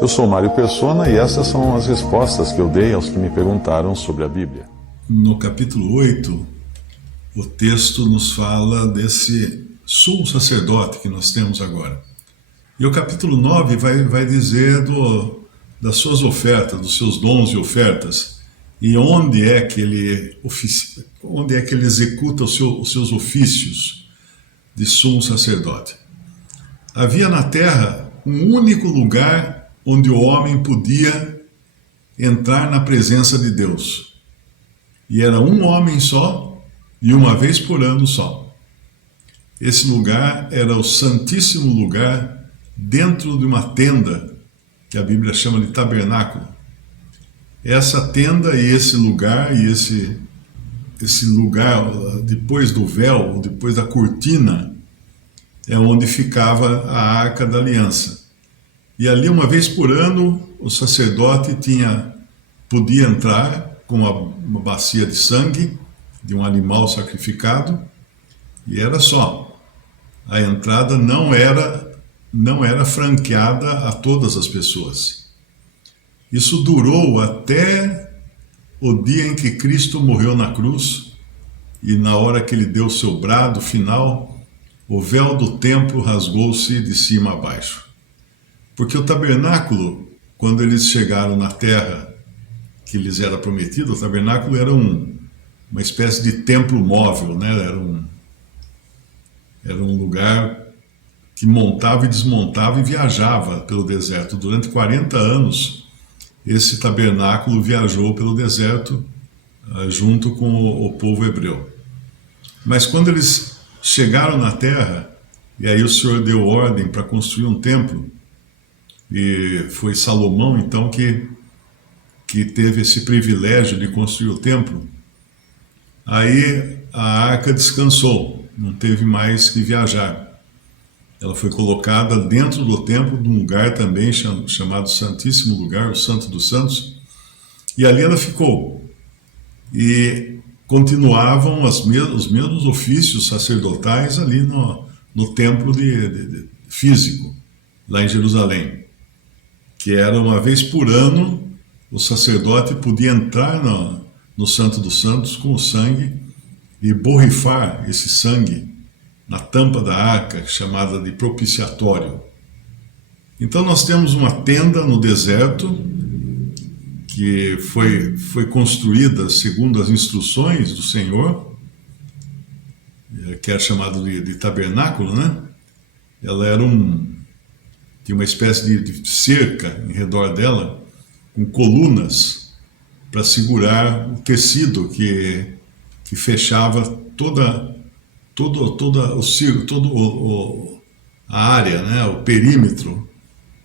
Eu sou Mário Persona e essas são as respostas que eu dei aos que me perguntaram sobre a Bíblia. No capítulo 8, o texto nos fala desse sumo sacerdote que nós temos agora. E o capítulo 9 vai dizer das suas ofertas, dos seus dons e ofertas, e onde é que ele executa os seus ofícios de sumo sacerdote. Havia na terra um único lugar onde o homem podia entrar na presença de Deus. E era um homem só e uma vez por ano só. Esse lugar era o Santíssimo Lugar dentro de uma tenda que a Bíblia chama de tabernáculo. Essa tenda e esse lugar esse lugar depois do véu, depois da cortina, é onde ficava a Arca da Aliança. E ali, uma vez por ano, o sacerdote podia entrar com uma bacia de sangue de um animal sacrificado, e era só. A entrada não era franqueada a todas as pessoas. Isso durou até o dia em que Cristo morreu na cruz, e na hora que ele deu o seu brado final, o véu do templo rasgou-se de cima a baixo. Porque o tabernáculo, quando eles chegaram na terra que lhes era prometida, o tabernáculo era uma espécie de templo móvel, né? Era um lugar que montava e desmontava e viajava pelo deserto. Durante 40 anos, esse tabernáculo viajou pelo deserto junto com o povo hebreu. Mas quando eles chegaram na terra, e aí o Senhor deu ordem para construir um templo, e foi Salomão, então, que teve esse privilégio de construir o templo. Aí a arca descansou, não teve mais que viajar. Ela foi colocada dentro do templo, num lugar também chamado Santíssimo Lugar, o Santo dos Santos, e ali ela ficou. E continuavam os mesmos ofícios sacerdotais ali no templo físico, lá em Jerusalém. Que era uma vez por ano, o sacerdote podia entrar no Santo dos Santos com o sangue e borrifar esse sangue na tampa da arca, chamada de propiciatório. Então nós temos uma tenda no deserto, que foi construída segundo as instruções do Senhor, que é chamado de tabernáculo, né? Ela era tinha uma espécie de cerca em redor dela, com colunas para segurar o tecido que fechava toda a área, né, o perímetro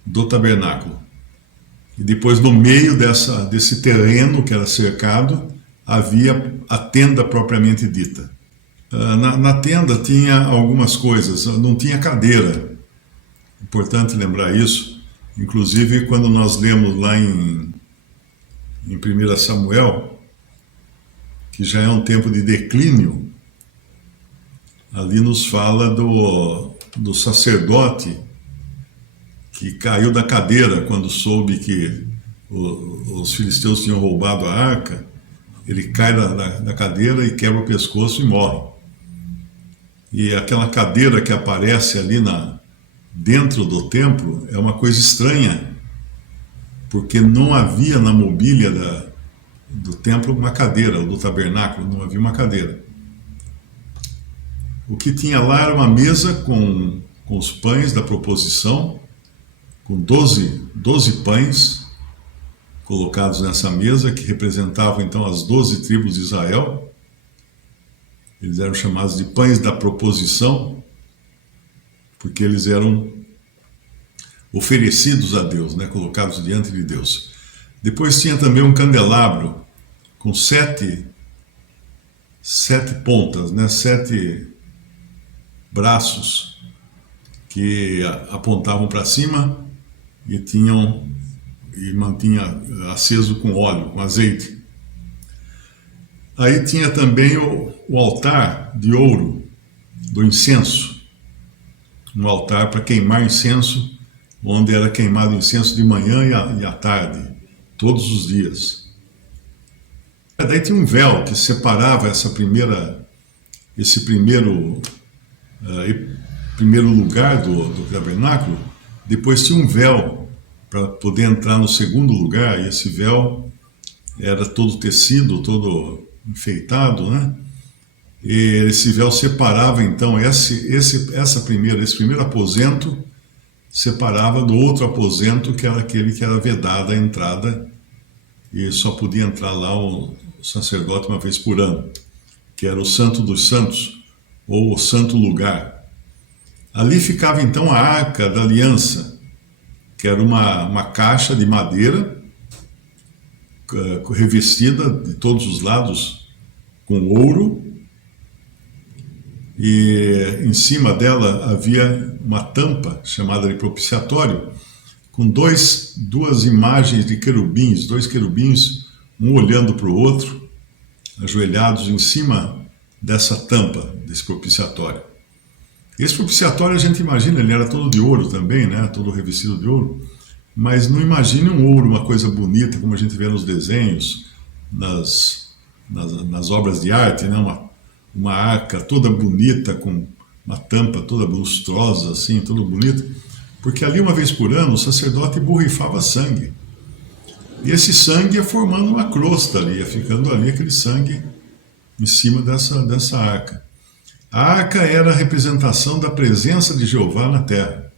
do tabernáculo. E depois, no meio desse terreno que era cercado, havia a tenda propriamente dita. Na tenda tinha algumas coisas, não tinha cadeira. Importante lembrar isso. Inclusive, quando nós lemos lá em 1 Samuel, que já é um tempo de declínio, ali nos fala do sacerdote que caiu da cadeira quando soube que os filisteus tinham roubado a arca. Ele cai da cadeira e quebra o pescoço e morre. E aquela cadeira que aparece ali dentro do templo é uma coisa estranha, porque não havia na mobília do templo uma cadeira, do tabernáculo não havia uma cadeira. O que tinha lá era uma mesa com os pães da proposição, com 12 pães colocados nessa mesa, que representavam então as 12 tribos de Israel. Eles eram chamados de pães da proposição, porque eles eram oferecidos a Deus, né, colocados diante de Deus. Depois tinha também um candelabro com sete pontas, né, 7 braços que apontavam para cima e mantinha aceso com óleo, com azeite. Aí tinha também o altar de ouro do incenso, um altar para queimar incenso onde era queimado incenso de manhã e à tarde, todos os dias. Daí tinha um véu que separava esse primeiro lugar do tabernáculo. Depois tinha um véu para poder entrar no segundo lugar, e esse véu era todo tecido, todo enfeitado, né? E esse véu separava então esse primeiro aposento, separava do outro aposento, que era aquele que era vedada a entrada, e só podia entrar lá o sacerdote uma vez por ano, que era o Santo dos Santos, ou o Santo Lugar. Ali ficava então a Arca da Aliança, que era uma caixa de madeira, revestida de todos os lados com ouro, e em cima dela havia uma tampa chamada de propiciatório, com duas imagens de querubins, dois querubins, um olhando para o outro, ajoelhados em cima dessa tampa, desse propiciatório. Esse propiciatório, a gente imagina, ele era todo de ouro também, né? Todo revestido de ouro, mas não imagine um ouro, uma coisa bonita, como a gente vê nos desenhos, nas obras de arte, né? Uma arca toda bonita, com uma tampa toda lustrosa, assim, toda bonita, porque ali uma vez por ano o sacerdote borrifava sangue. E esse sangue ia formando uma crosta ali, ia ficando ali aquele sangue em cima dessa arca. A arca era a representação da presença de Jeová na terra.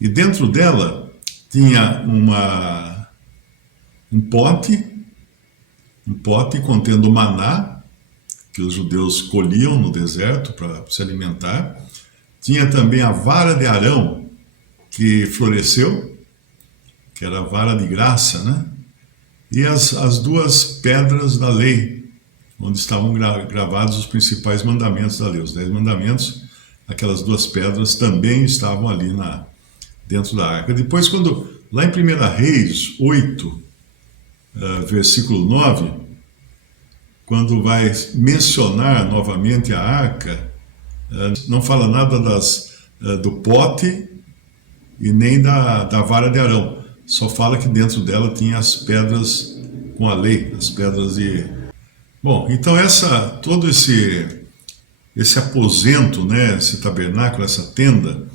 E dentro dela tinha um pote contendo maná, que os judeus colhiam no deserto para se alimentar. Tinha também a vara de Arão, que floresceu, que era a vara de graça, né? E as duas pedras da lei, onde estavam gravados os principais mandamentos da lei, os 10 mandamentos. Aquelas duas pedras também estavam ali dentro da arca. Depois, lá em 1 Reis 8, versículo 9, quando vai mencionar novamente a arca, não fala nada do pote e nem da vara de Arão. Só fala que dentro dela tinha as pedras com a lei, as pedras de... Bom, então todo esse aposento, né, esse tabernáculo, essa tenda,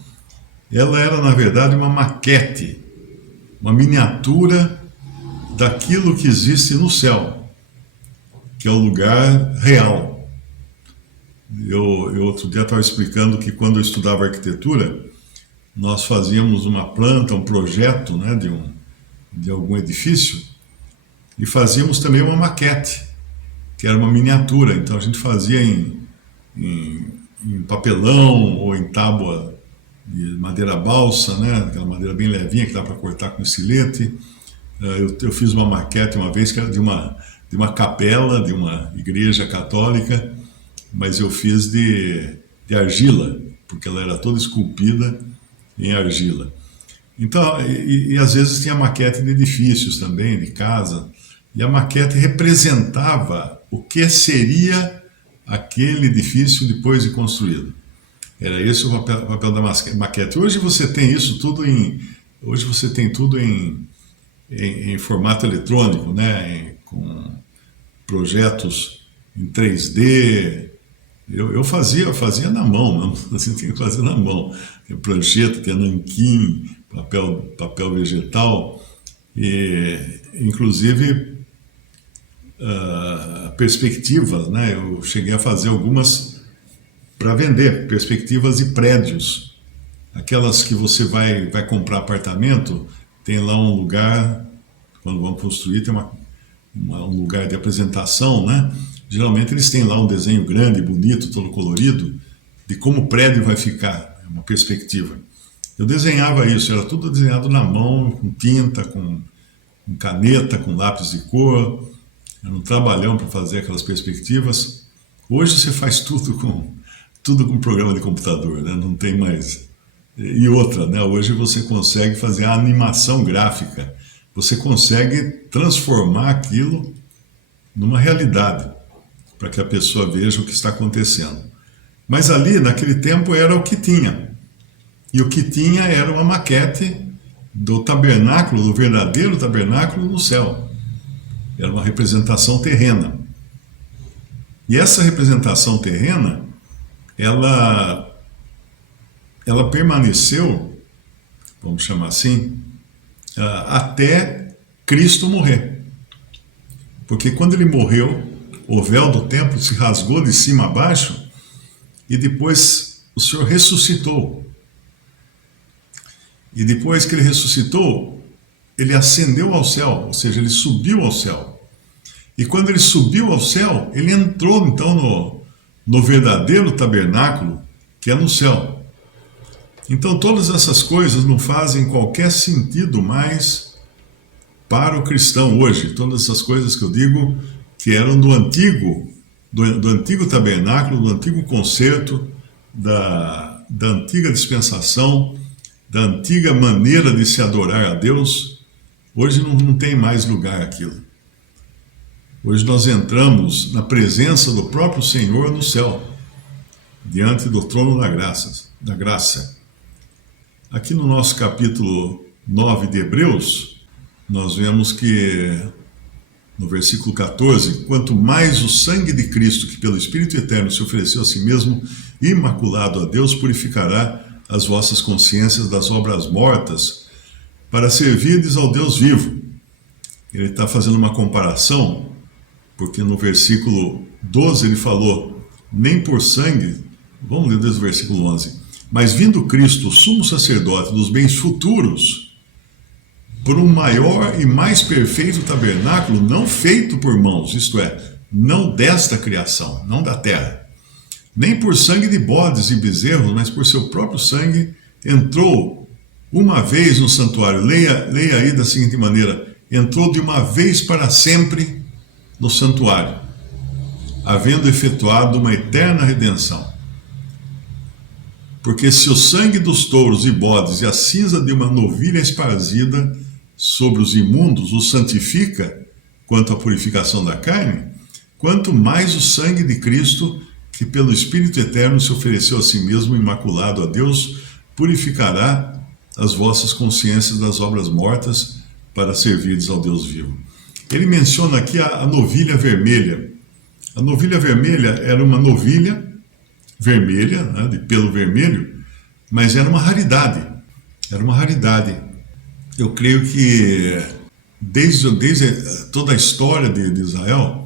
ela era na verdade uma maquete, uma miniatura daquilo que existe no céu, que é o lugar real. Eu outro dia estava explicando que quando eu estudava arquitetura, nós fazíamos uma planta, um projeto, né, de algum edifício, e fazíamos também uma maquete, que era uma miniatura. Então a gente fazia em papelão ou em tábua de madeira balsa, né, aquela madeira bem levinha que dá para cortar com estilete. Eu fiz uma maquete uma vez que era de uma capela, de uma igreja católica, mas eu fiz de argila, porque ela era toda esculpida em argila. Então, e às vezes tinha maquete de edifícios também, de casa, e a maquete representava o que seria aquele edifício depois de construído. Era esse o papel da maquete. Hoje você tem isso tudo em formato eletrônico, né? Com projetos em 3D. Eu fazia na mão, não? Assim, tinha que fazer na mão. Tinha prancheta, tinha nanquim, papel vegetal, e inclusive perspectivas, né? Eu cheguei a fazer algumas para vender, perspectivas de prédios. Aquelas que você vai comprar apartamento, tem lá um lugar, quando vão construir, tem um lugar de apresentação, né? Geralmente eles têm lá um desenho grande, bonito, todo colorido, de como o prédio vai ficar, uma perspectiva. Eu desenhava isso, era tudo desenhado na mão, com tinta, com caneta, com lápis de cor, era um trabalhão para fazer aquelas perspectivas. Hoje você faz tudo com programa de computador, né? Não tem mais... E outra, né? Hoje você consegue fazer a animação gráfica, você consegue transformar aquilo numa realidade, para que a pessoa veja o que está acontecendo. Mas ali, naquele tempo, era o que tinha. E o que tinha era uma maquete do tabernáculo, do verdadeiro tabernáculo no céu. Era uma representação terrena. E essa representação terrena, ela permaneceu, vamos chamar assim, até Cristo morrer. Porque quando ele morreu, o véu do templo se rasgou de cima a baixo e depois o Senhor ressuscitou. E depois que ele ressuscitou, ele ascendeu ao céu, ou seja, ele subiu ao céu. E quando ele subiu ao céu, ele entrou então no verdadeiro tabernáculo, que é no céu. Então todas essas coisas não fazem qualquer sentido mais para o cristão hoje. Todas essas coisas que eu digo que eram do antigo tabernáculo, do antigo concerto, da antiga dispensação, da antiga maneira de se adorar a Deus, hoje não tem mais lugar aquilo. Hoje nós entramos na presença do próprio Senhor no céu, diante do trono da graça. Aqui no nosso capítulo 9 de Hebreus, nós vemos que, no versículo 14, quanto mais o sangue de Cristo, que pelo Espírito Eterno se ofereceu a si mesmo, imaculado a Deus, purificará as vossas consciências das obras mortas, para servirdes ao Deus vivo. Ele está fazendo uma comparação, porque no versículo 12 ele falou, nem por sangue, vamos ler desde o versículo 11, mas vindo Cristo, o sumo sacerdote dos bens futuros, por um maior e mais perfeito tabernáculo, não feito por mãos, isto é, não desta criação, não da terra, nem por sangue de bodes e bezerros, mas por seu próprio sangue, entrou uma vez no santuário. Leia aí da seguinte maneira, entrou de uma vez para sempre no santuário, havendo efetuado uma eterna redenção. Porque se o sangue dos touros e bodes e a cinza de uma novilha esparzida sobre os imundos o santifica quanto à purificação da carne, quanto mais o sangue de Cristo, que pelo Espírito Eterno se ofereceu a si mesmo imaculado a Deus, purificará as vossas consciências das obras mortas para servirdes ao Deus vivo. Ele menciona aqui a novilha vermelha. A novilha vermelha era uma novilha vermelha, né, de pelo vermelho, mas era uma raridade. Era uma raridade. Eu creio que desde toda a história de Israel,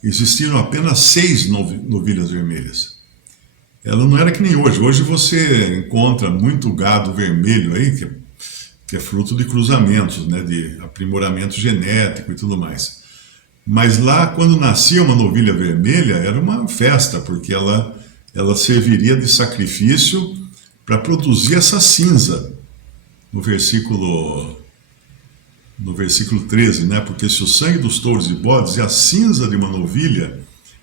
existiram apenas 6 novilhas vermelhas. Ela não era que nem hoje. Hoje você encontra muito gado vermelho aí, que é fruto de cruzamentos, né, de aprimoramento genético e tudo mais. Mas lá, quando nascia uma novilha vermelha, era uma festa, porque ela serviria de sacrifício para produzir essa cinza. No versículo 13, né? Porque se o sangue dos touros e bodes e a cinza de uma novilha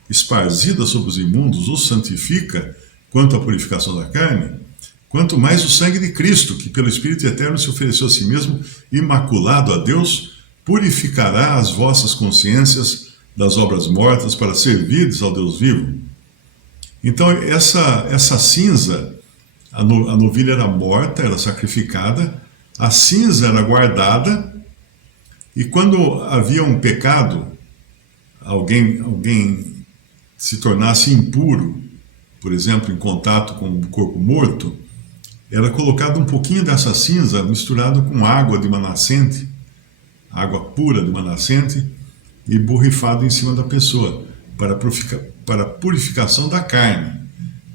esparzida sobre os imundos os santifica quanto à purificação da carne, quanto mais o sangue de Cristo, que pelo Espírito Eterno se ofereceu a si mesmo, imaculado a Deus, purificará as vossas consciências das obras mortas para servirdes ao Deus vivo. Então essa cinza, a novilha era morta, era sacrificada, a cinza era guardada, e quando havia um pecado, alguém se tornasse impuro, por exemplo, em contato com o corpo morto, era colocado um pouquinho dessa cinza misturado com água de uma nascente, água pura de uma nascente, e borrifado em cima da pessoa, para a purificação da carne.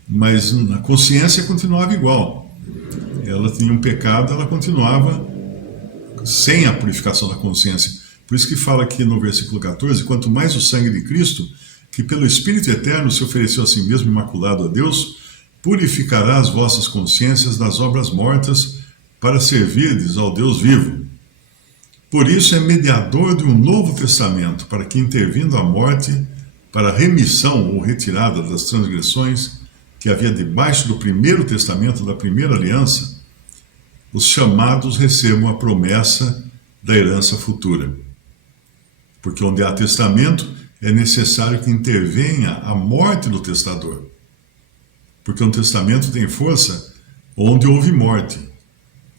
Mas a consciência continuava igual. Ela tinha um pecado, ela continuava sem a purificação da consciência. Por isso que fala aqui no versículo 14, quanto mais o sangue de Cristo, que pelo Espírito Eterno se ofereceu a si mesmo imaculado a Deus, purificará as vossas consciências das obras mortas para servirdes ao Deus vivo. Por isso é mediador de um novo testamento, para que, intervindo a morte, para a remissão ou retirada das transgressões que havia debaixo do primeiro testamento da primeira aliança, os chamados recebam a promessa da herança futura. Porque onde há testamento, é necessário que intervenha a morte do testador. Porque um testamento tem força onde houve morte.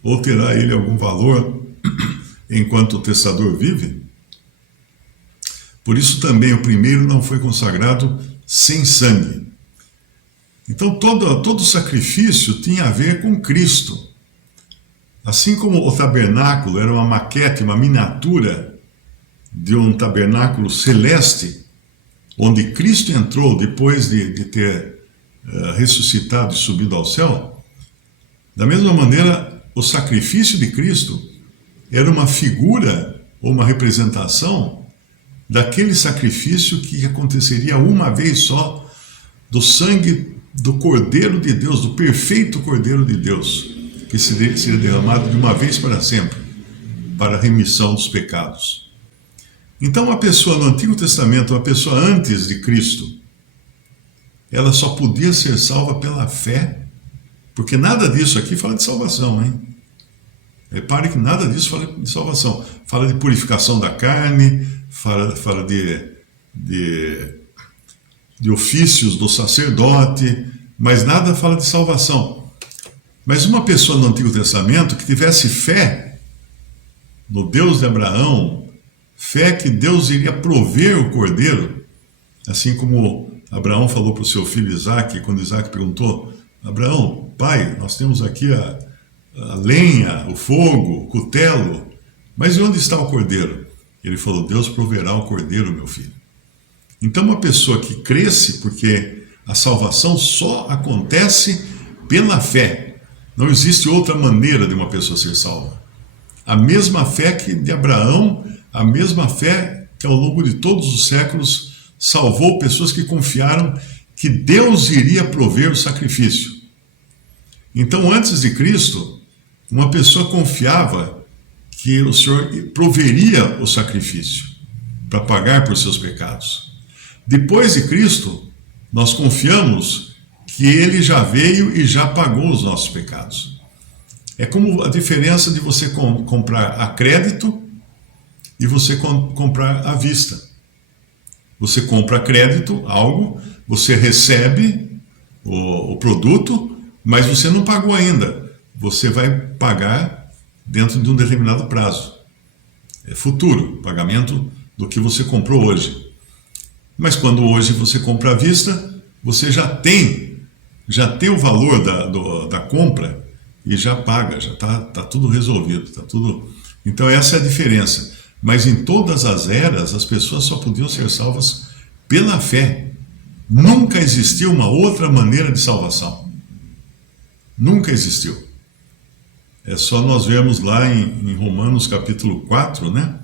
Ou terá ele algum valor enquanto o testador vive? Por isso também o primeiro não foi consagrado sem sangue. Então todo sacrifício tinha a ver com Cristo. Assim como o tabernáculo era uma maquete, uma miniatura de um tabernáculo celeste, onde Cristo entrou depois de ter ressuscitado e subido ao céu, da mesma maneira, o sacrifício de Cristo era uma figura ou uma representação daquele sacrifício que aconteceria uma vez só, do sangue do Cordeiro de Deus, do perfeito Cordeiro de Deus, que seria derramado de uma vez para sempre, para a remissão dos pecados. Então, uma pessoa no Antigo Testamento, uma pessoa antes de Cristo, ela só podia ser salva pela fé, porque nada disso aqui fala de salvação, hein? Repare que nada disso fala de salvação. Fala de purificação da carne, fala de ofícios do sacerdote, mas nada fala de salvação. Mas uma pessoa no Antigo Testamento que tivesse fé no Deus de Abraão, fé que Deus iria prover o cordeiro, assim como Abraão falou para o seu filho Isaque, quando Isaque perguntou: Abraão, pai, nós temos aqui a lenha, o fogo, o cutelo, mas e onde está o cordeiro? Ele falou: Deus proverá o cordeiro, meu filho. Então uma pessoa que cresce, porque a salvação só acontece pela fé. Não existe outra maneira de uma pessoa ser salva. A mesma fé que de Abraão, a mesma fé que ao longo de todos os séculos salvou pessoas que confiaram que Deus iria prover o sacrifício. Então, antes de Cristo, uma pessoa confiava que o Senhor proveria o sacrifício para pagar por seus pecados. Depois de Cristo, nós confiamos que Ele já veio e já pagou os nossos pecados. É como a diferença de você comprar a crédito e você comprar à vista. Você compra a crédito algo, você recebe o produto, mas você não pagou ainda. Você vai pagar dentro de um determinado prazo. É futuro, pagamento do que você comprou hoje. Mas quando hoje você compra à vista, você já tem o valor da compra e já paga, já está tudo resolvido. Tudo. Então essa é a diferença. Mas em todas as eras, as pessoas só podiam ser salvas pela fé. Nunca existiu uma outra maneira de salvação. Nunca existiu. É só nós vermos lá em Romanos capítulo 4, né?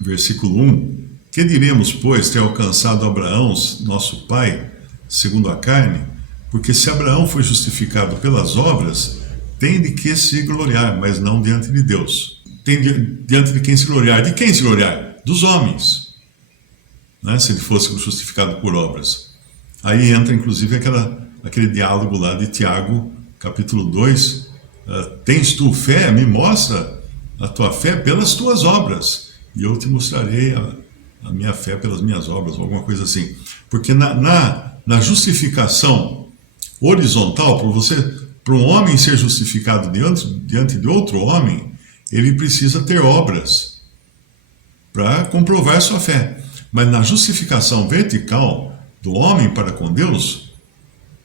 Versículo 1. Que diremos, pois, ter alcançado Abraão, nosso pai, segundo a carne? Porque se Abraão foi justificado pelas obras, tem de que se gloriar, mas não diante de Deus. Tem diante de quem se gloriar. De quem se gloriar? Dos homens. Né? Se ele fosse justificado por obras. Aí entra, inclusive, aquele diálogo lá de Tiago, capítulo 2. Tens tu fé? Me mostra a tua fé pelas tuas obras, e eu te mostrarei a minha fé pelas minhas obras, ou alguma coisa assim. Porque na justificação horizontal, para um homem ser justificado diante de outro homem, ele precisa ter obras para comprovar sua fé. Mas na justificação vertical do homem para com Deus,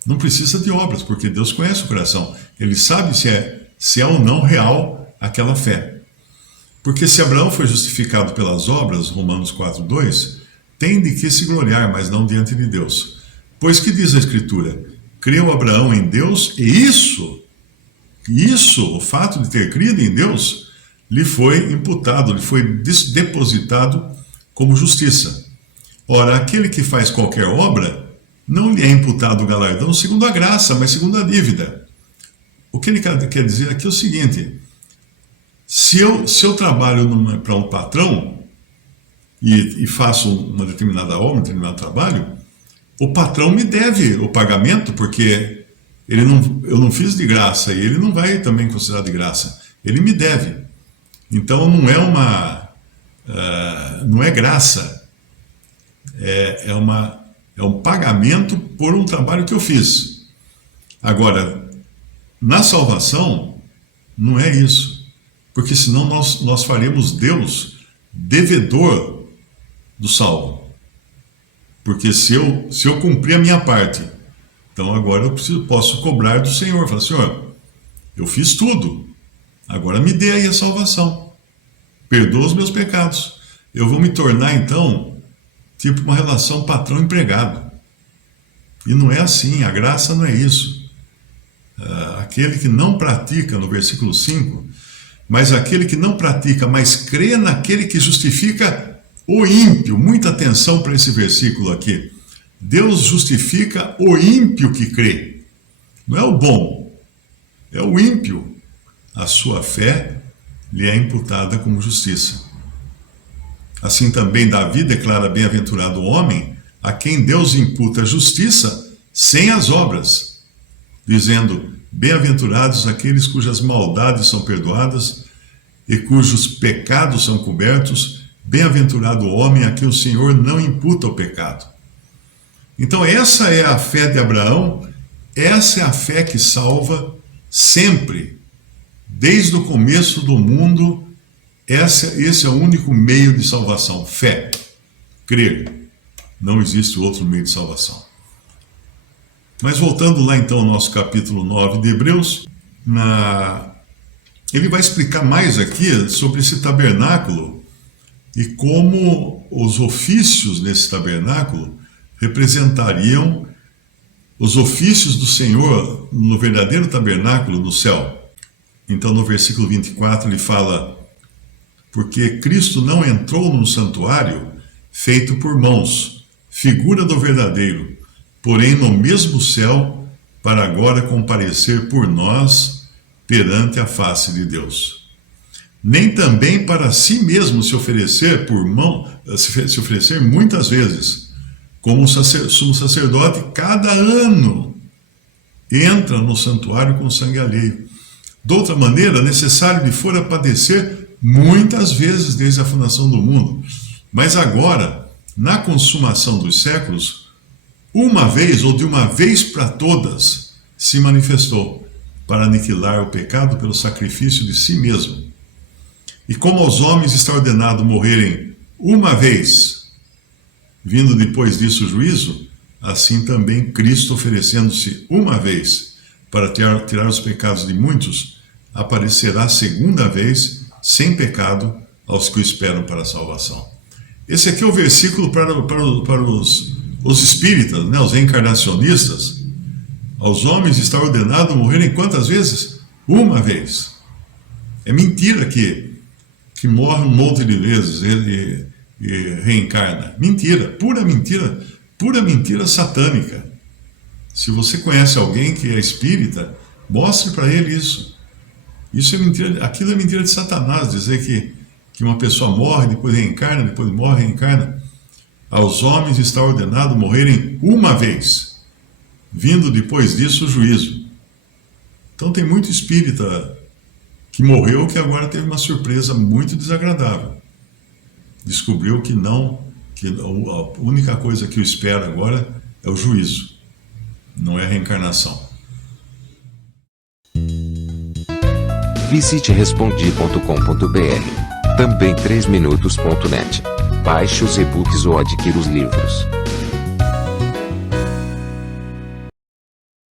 não precisa de obras, porque Deus conhece o coração. Ele sabe se é ou não real aquela fé. Porque se Abraão foi justificado pelas obras, Romanos 4:2, tem de que se gloriar, mas não diante de Deus. Pois que diz a Escritura? Creu Abraão em Deus, e isso, o fato de ter crido em Deus, lhe foi imputado, lhe foi depositado como justiça. Ora, aquele que faz qualquer obra, não lhe é imputado o galardão segundo a graça, mas segundo a dívida. O que ele quer dizer aqui é o seguinte: se eu trabalho para um patrão e faço uma determinada obra, um determinado trabalho, o patrão me deve o pagamento, porque eu não fiz de graça, e ele não vai também considerar de graça. Ele me deve. Então não é graça, é um pagamento por um trabalho que eu fiz. Agora, na salvação, não é isso. Porque senão nós faremos Deus devedor do salvo. Porque se eu cumprir a minha parte, então agora eu posso cobrar do Senhor. Falar, Senhor, eu fiz tudo, agora me dê aí a salvação. Perdoa os meus pecados. Eu vou me tornar, então, tipo uma relação patrão-empregado. E não é assim, a graça não é isso. Aquele que não pratica, no versículo 5, mas aquele que não pratica, mas crê naquele que justifica o ímpio. Muita atenção para esse versículo aqui. Deus justifica o ímpio que crê. Não é o bom, é o ímpio. A sua fé lhe é imputada como justiça. Assim também Davi declara bem-aventurado o homem a quem Deus imputa justiça sem as obras, dizendo, bem-aventurados aqueles cujas maldades são perdoadas e cujos pecados são cobertos, bem-aventurado o homem a quem o Senhor não imputa o pecado. Então essa é a fé de Abraão, essa é a fé que salva sempre, desde o começo do mundo. Esse é o único meio de salvação, fé, crer. Não existe outro meio de salvação. Mas voltando lá então ao nosso capítulo 9 de Hebreus, ele vai explicar mais aqui sobre esse tabernáculo e como os ofícios nesse tabernáculo representariam os ofícios do Senhor no verdadeiro tabernáculo no céu. Então no versículo 24 ele fala, porque Cristo não entrou no santuário feito por mãos, figura do verdadeiro, porém no mesmo céu, para agora comparecer por nós perante a face de Deus. Nem também para si mesmo se oferecer se oferecer muitas vezes, como sumo sacerdote cada ano entra no santuário com sangue alheio. De outra maneira, necessário lhe fora padecer muitas vezes desde a fundação do mundo. Mas agora, na consumação dos séculos, uma vez ou de uma vez para todas, se manifestou para aniquilar o pecado pelo sacrifício de si mesmo. E como aos homens está ordenado morrerem uma vez, vindo depois disso o juízo, assim também Cristo, oferecendo-se uma vez para tirar os pecados de muitos, aparecerá segunda vez, sem pecado, aos que o esperam para a salvação. Esse aqui é o versículo para os espíritas, né, os reencarnacionistas. Aos homens está ordenado morrerem quantas vezes? Uma vez. É mentira que morre um monte de vezes e reencarna. Mentira, pura mentira satânica. Se você conhece alguém que é espírita, mostre para ele isso. Isso é mentira, aquilo é mentira de Satanás, dizer que uma pessoa morre, depois reencarna, depois morre, reencarna. Aos homens está ordenado morrerem uma vez, vindo depois disso o juízo. Então tem muito espírita que morreu que agora teve uma surpresa muito desagradável. Descobriu que a única coisa que o espera agora é o juízo, não é a reencarnação. Visite respondi.com.br. Também 3minutos.net. Baixe os e-books ou adquira os livros.